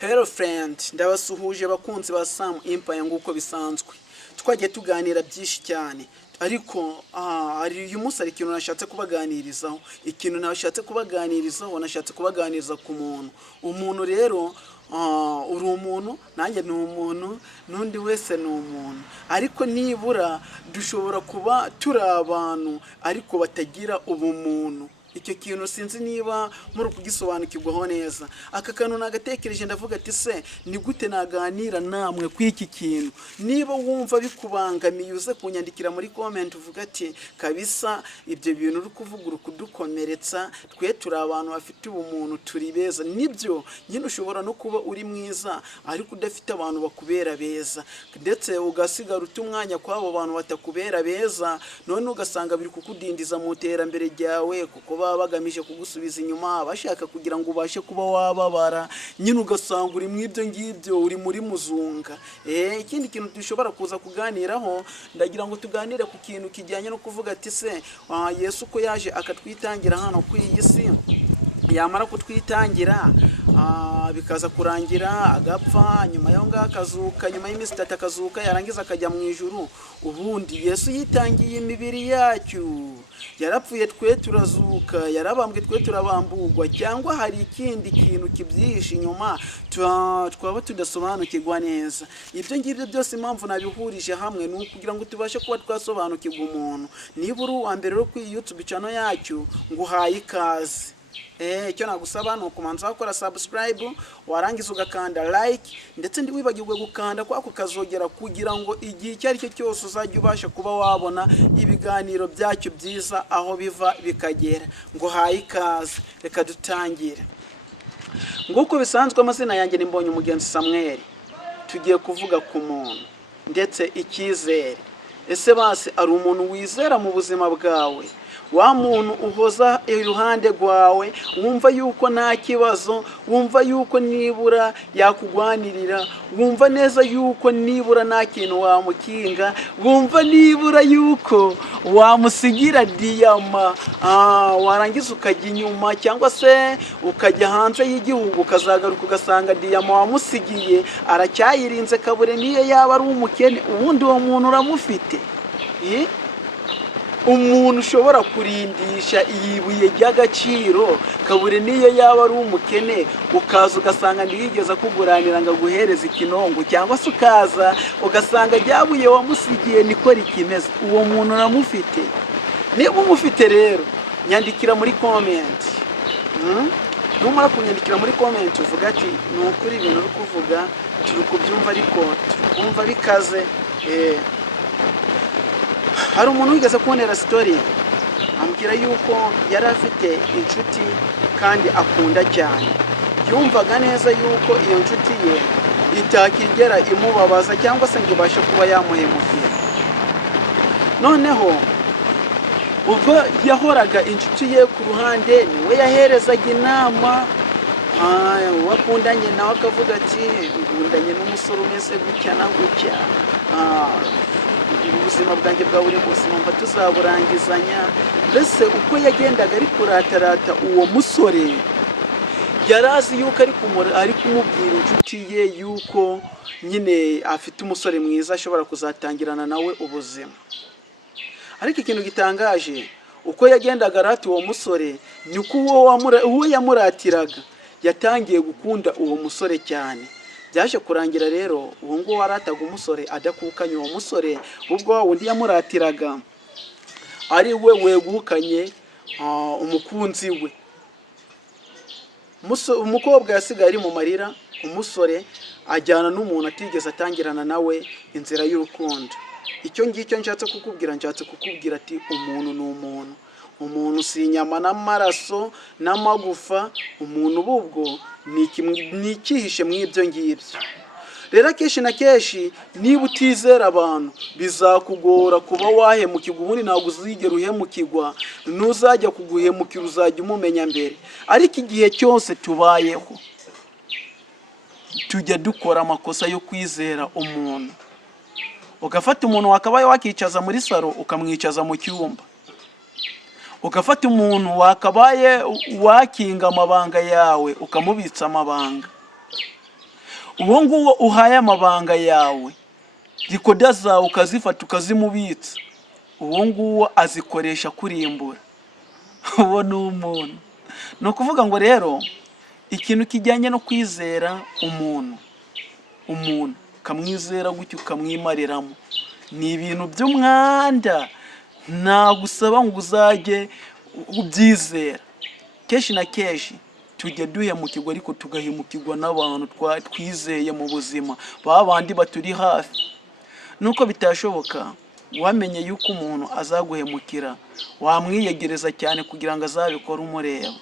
Hello friend, ndabasuhuje abakunzi ba Sam Empire nguko bisanzwe. Twagiye tuganira byinshi cyane. Ariko ari uyu munsi ari ikintu nashatse kubaganirizaho. Ikintu nashatse kubaganirizaho, nashatse kubaganiriza ku muntu. Umuntu rero uri umuntu, nanjye ni umuntu, n'undi wese ni umuntu. Ariko nibura dushobora kuba turi abantu ariko batagira ubumuntu. Icyo kintu sinzi niba muri kugisobanukirwaho neza. Aka kantu nagatekereje ndavuga ati se ni gute naganira namwe kw'iki kintu. Niba wumva bikubangamiye uze kunyandikira muri comment uvuga ati kabisa ibyo bintu uri kuvuga uri kudukomeretsa, twe turi abantu bafite ubumuntu, turi beza. Nibyo nyine ushobora no kuba uri mwiza ariko udafite abantu bakubera beza, ndetse ugasigara utumwanya kw'abo bantu batakubera beza, none ugasanga biri kukudindiza mu iterambere ryawe kuko baba bagamije kugusubiza inyuma, bashaka kugira ngo ubashe kuba wababara, nyine ugasanga uri mw'ibyo ngibyo, uri muri muzunga. Ikindi kintu dushobora kuza kuganiraho, ndagira ngo tuganire ku kintu kijyanye no kuvuga ati se Yesu ko yaje akatwitangira hano kuri iyi si, yamara kutwitangira bikaza kurangira agapfa, nyuma yaho ngaho akazuka, nyuma y'iminsi 3 akazuka, yarangiza akajya mu ijuru. Ubundi Yesu yitangiye imibiri yacu, yarapfuye twe turazuka, yarabambwe twe turabambugwa, cyangwa hari ikindi kintu kibyihishe inyuma twaba tudasobanukirwa neza? Ibyo ngibyo byose impamvu nabihurije hamwe ni ukugira ngo tubashe kuba twasobanukirwa umuntu. Niba uri uwa mbere ro kuri YouTube channel yacu, nguhaye ikaze. Icyo nagusaba ni ukumanza wakora subscribe, warangiza ugakanda like, ndetse ndiwibagirwe gukanda kwako kazogera kugira ngo igihe icyo ari cyo cyose uzajya ubasha kuba wabona ibiganiro byacu byiza aho biva bikagera. Ngo haye ikaze, reka dutangire. Nguko bisanzwe amazina yanjye ni Mbonyumugenzi Samuel. Tugiye kuvuga ku muntu ndetse icyizere. Ese basi ari umuntu wizera mu buzima bwawe? Wa muntu uhoza iruhande rwawe, wumva yuko nta kibazo, wumva yuko nibura yakugwanirira, wumva neza yuko nibura nta kintu wamukinga, wumva nibura yuko wamusigira diyama, warangiza ukajya inyuma cyangwa se ukajya hanze y'igihugu, ukazagaruka ugasanga diyama wamusigiye aracyayirinze kabure niyo yaba ari umukene. Ubundi uwo muntu uramufite? Umuntu ushobora kurindisha iyibuye ry'agaciro kabure niyo yaba ari umukene, ukaza ugasanga ntiyigeze kuguranira ngo aguhereze ikinongo, cyangwa se ukaza ugasanga ryabuye wamusigiye niko rikimeze. Uwo muntu uramufite? Niba umufite rero nyandikira muri comment. Numara kunyandikira muri comment uvuga ati ni ukuri ibintu uri kuvuga turi kubyumva ariko turi kumva bikaze. Hari umuntu wigeze kubonera story ambwira yuko yari afite inshuti kandi akunda cyane. Yumvaga neza yuko iyo nshuti ye itakigera imubabaza cyangwa se ngo ibashe kuba yamuhemukira. Noneho ubwo yahoraga inshuti ye ku ruhande, niwe yaherezaga inama. Wakundanye nawe akavuga ati ngundanye n'umusore umeze gutya na gutya, ubuzima bwanjye bwa buri munsi numva tuzaburangizanya. Mbese uko yagendaga ari kuratarata uwo musore, yarazi yuko ari kumubwira inshuti ye yuko nyine afite umusore mwiza ashobora kuzatangirana nawe ubuzima. Ariko ikintu gitangaje, uko yagendaga arata uwo musore, niko uwo yamuratiraga yatangiye gukunda uwo musore cyane. Byaje kurangira rero uwo ngo warataga umusore adakukanye uwo musore, ubwo wundi yamuratiraga ari we wegukanye umukunzi we. Umukobwa yasigaye ari mu marira, umusore ajyana n'umuntu atigeze atangirana nawe inzira y'urukundo. Icyo ngicyo nshatse kukubwira ati umuntu ni umuntu. Umuntu si inyama n'amaraso n'amagufa, umuntu ubwo ni ikihishe mw'ibyo ngibyo. Rero akenshi na kenshi niba utizera abantu bizakugora kuba wahemukirwa, ubundi ntabwo uzigera uhemukirwa. N'uzajya kuguhemukira uzajya umumenya mbere. Ariko igihe cyose tubayeho tujya dukora amakosa yo kwizera umuntu. Ugafata umuntu wakabaye wakicaza muri saro ukamwicaza mu cyumba, ugafata umuntu wakabaye wakinga amabanga yawe ukamubitsa amabanga. uwo nguwo uhaye amabanga yawe, rikoda zawe ukazifata ukazimubitsa, uwo nguwo azikoresha kurimbura. Uwo ni umuntu. Ni ukuvuga ngo rero ikintu kijyanye no kwizera umuntu ukamwizera gutyo ukamwimariramo, ni ibintu by'umwanda. Nagusaba ngo uzajye ubyizera. Kenshi na kenshi tujya duhemukirwa, ariko tugahemukirwa n'abantu twizeye mu buzima, babandi baturi hafi. Nuko bitashoboka wamenye yuko umuntu azaguhemukira, wamwiyegereza cyane kugira ngo azabikore umureba.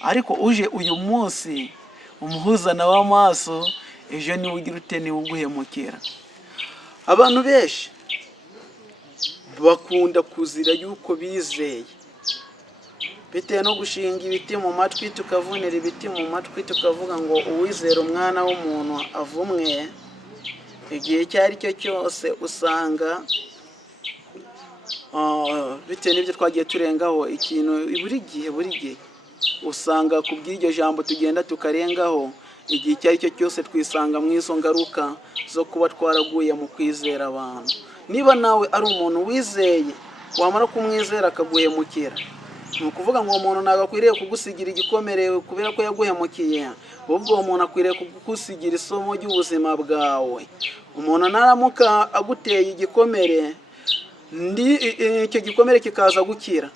Ariko uje uyu munsi umuhuzana w'amaso, ejo niwe ugira ute, niwe uguhemukira. Abantu benshi bakunda kuzira yuko bizeye, bitewe no gushinga ibiti mu matwi, tukavunira ibiti mu matwi, tukavuga ngo uwizera umwana w'umuntu avumwe. Igihe icyo ari cyo cyose usanga bitewe n'ibyo twagiye turengaho, ikintu buri gihe usanga ku bw'iryo jambo tugenda tukarengaho, igihe icyo ari cyo cyose twisanga mu izo ngaruka zo kuba twaraguye mu kwizera abantu. Niba nawe ari umuntu wizeye, wamara kumwizera akaguhemukira, ni ukuvuga ngo uwo muntu ntabwo akwiriye kugusigira igikomere kubera ko yaguhemukiye, ahubwo uwo muntu akwiriye kugusigira isomo ry'ubuzima bwawe. Umuntu naramuka aguteye igikomere, icyo gikomere kikaza gukira,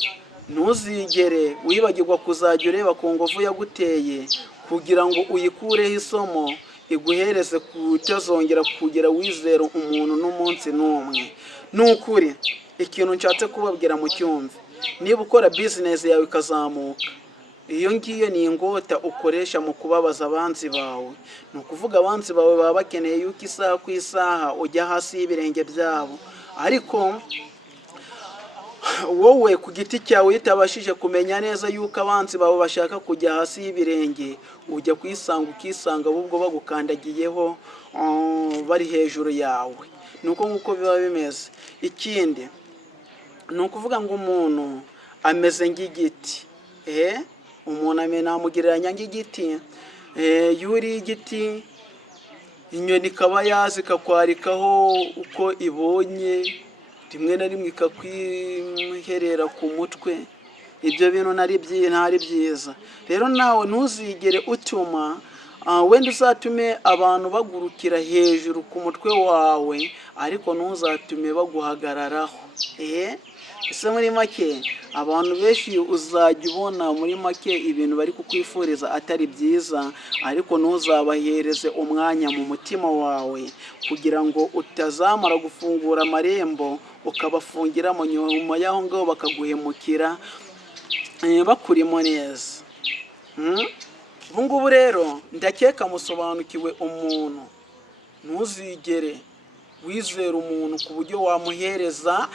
ntuzigere wibagirwa kuzajya ureba ku ngovu yaguteye kugira ngo uyikureho isomo, iguhereze kutazongera kugera wizera umuntu n'umunsi n'umwe. Ni ukuri ikintu nshatse kubabwira mu cyumve, niba ukora bizinesi yawe ikazamuka, iyo ngiyo ni ingota ukoresha mu kubabaza abanzi bawe. Ni ukuvuga abanzi bawe baba bakeneye yuko isaha ku isaha ujya hasi y'ibirenge byabo, ariko wowe ku giti cyawe utabashije kumenya neza yuko abanzi bawe bashaka kujya hasi y'ibirenge, ujya ukisanga ahubwo bagukandagiyeho bari hejuru yawe. Nuko nguko biba bimeze. Ikindi ni ukuvuga ngo umuntu ameze nk'igiti. Umuntu namugereranya nk'igiti. Yuriye igiti, inyoni ikaba yaza ikakwarikaho uko ibonye, rimwe na rimwe ikakwiherera ku mutwe. Ibyo bintu ntari byiza. Rero nawe ntuzigere utuma wenda uzatume abantu bagurukira hejuru ku mutwe wawe, ariko ntuzatume baguhagararaho. Ese muri make abantu benshi uzajya ubona muri make ibintu bari kukwifuriza atari byiza, ariko ntuzabahereze umwanya mu mutima wawe kugira ngo utazamara gufungura amarembo ukabafungiramo, nyuma y'aho ngaho bakaguhemukira bakurimo neza. Ubu ngubu rero ndakeka musobanukiwe umuntu. Ntuzigere wizera umuntu ku buryo wamuhereza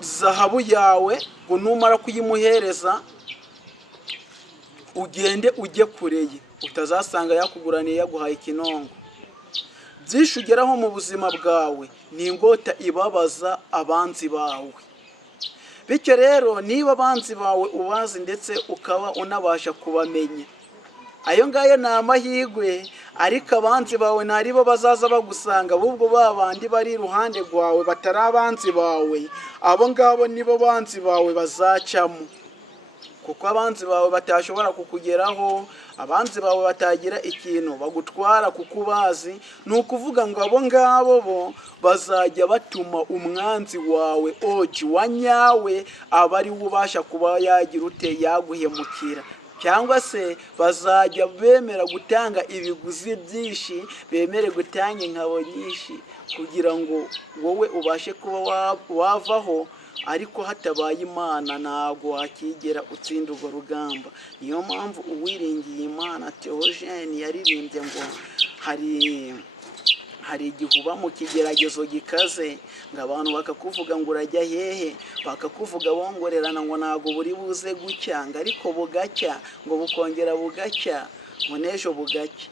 zahabu yawe, ngo numara kuyimuhereza ugende ujye kure ye, utazasanga yakuguraniye yaguhaye ikinongo. Byinshi ugeraho mu buzima bwawe ni ingota ibabaza abanzi bawe. Bityo rero niba abanzi bawe ubazi ndetse ukaba unabasha kubamenya, ayo ngayo ni amahirwe, ariko abanzi bawe ntaribo bazaza bagusanga, ahubwo babandi bari iruhande rwawe batari abanzi bawe, abo ngabo nibo banzi bawe bazacamo. Kuko abanzi bawe batashobora kukugeraho, abanzi bawe batagira ikintu bagutwara kuko ubazi. Ni ukuvuga ngo abo ngabo bo bazajya batuma umwanzi wawe oji wa nyawe aba ari we ubasha kuba yagira ute, yaguhemukira. Cyangwa se bazajya bemera gutanga ibiguzi byinshi, bemere gutanga inkabo nyinshi kugira ngo wowe ubashe kuba wavaho, ariko hatabaye Imana ntabwo wakigera utsinda urwo rugamba. Niyo mpamvu uwiringiye Imana Theogene yaririmbye ngo hari igihe uba mu kigeragezo gikaze, ngo abantu bakakuvuga ngo urajya hehe, bakakuvuga bongorerana ngo ntabwo buri buze gucya, ngo ariko bugacya, ngo bukongera bugacya, ngo n'ejo bugacya.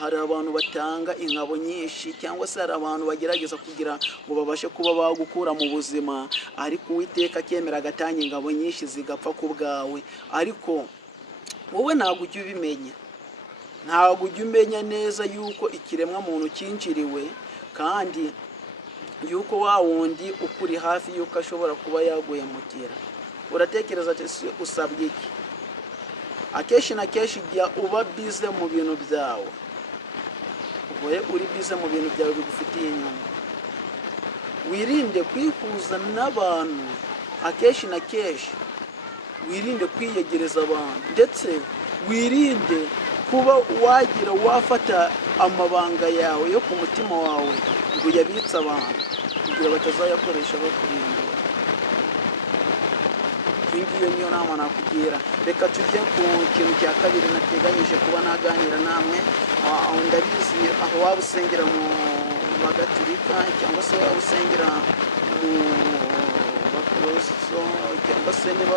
Hari abantu batanga inkabo nyinshi, cyangwa se hari abantu bagerageza kugira ngo babashe kuba bagukura mu buzima, ariko Uwiteka akemera agatanga ingabo nyinshi zigapfa ku bwawe. Ariko wowe ntabwo ujya ubimenya. ntabwo ujya umenya neza yuko ikiremwa muntu cyinjiriwe, kandi yuko wa wundi ukuri hafi yuko ashobora kuba yaguhemukira. Uratekereza ati usabye iki? Akenshi na kenshi jya uba bize mu bintu byawe, ubaye uri bize mu bintu byawe bigufitiye inyungu. Wirinde kwihuza n'abantu, akenshi na kenshi wirinde kwiyegereza abantu, ndetse wirinde kuba wagira wafata amabanga yawe yo ku mutima wawe ngo uyabitse abantu kugira batazayakoresha bakurimbura. Iyi ngiyo niyo nama nakugira. Reka tujye ku kintu cya kabiri nateganyije kuba naganira namwe. Ndabizi aho waba usengera mu Bagatulika, cyangwa se waba usengera mu Bakristo, cyangwa se niba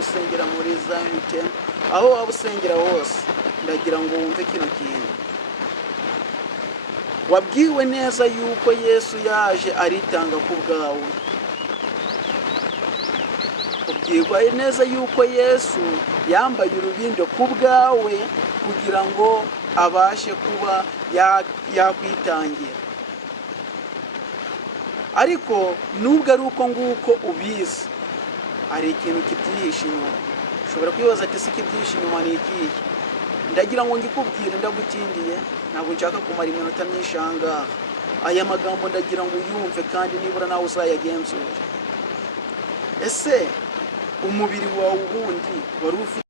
usengera muri Zion Temple, aho waba usengera hose, ndagira ngo wumve kino kintu. Wabwiwe neza yuko Yesu yaje aritanga ku bwawe. Ubwirwa neza yuko Yesu yambaye urubindo ku bwawe kugira ngo abashe kuba yakwitangira. Ariko nubwo ari uko nguko ubizi, hari ikintu kibyihishe inyuma. Ushobora kwibaza ati se kibyihishe inyuma ni ikihe? Ndagira ngo ngikubwire ndagutindiye, ntabwo nshaka kumara iminota myinshi aha ngaha. Aya magambo ndagira ngo uyumve, kandi nibura nawe uzayagenzure. Ese umubiri wawe ubundi wari ufite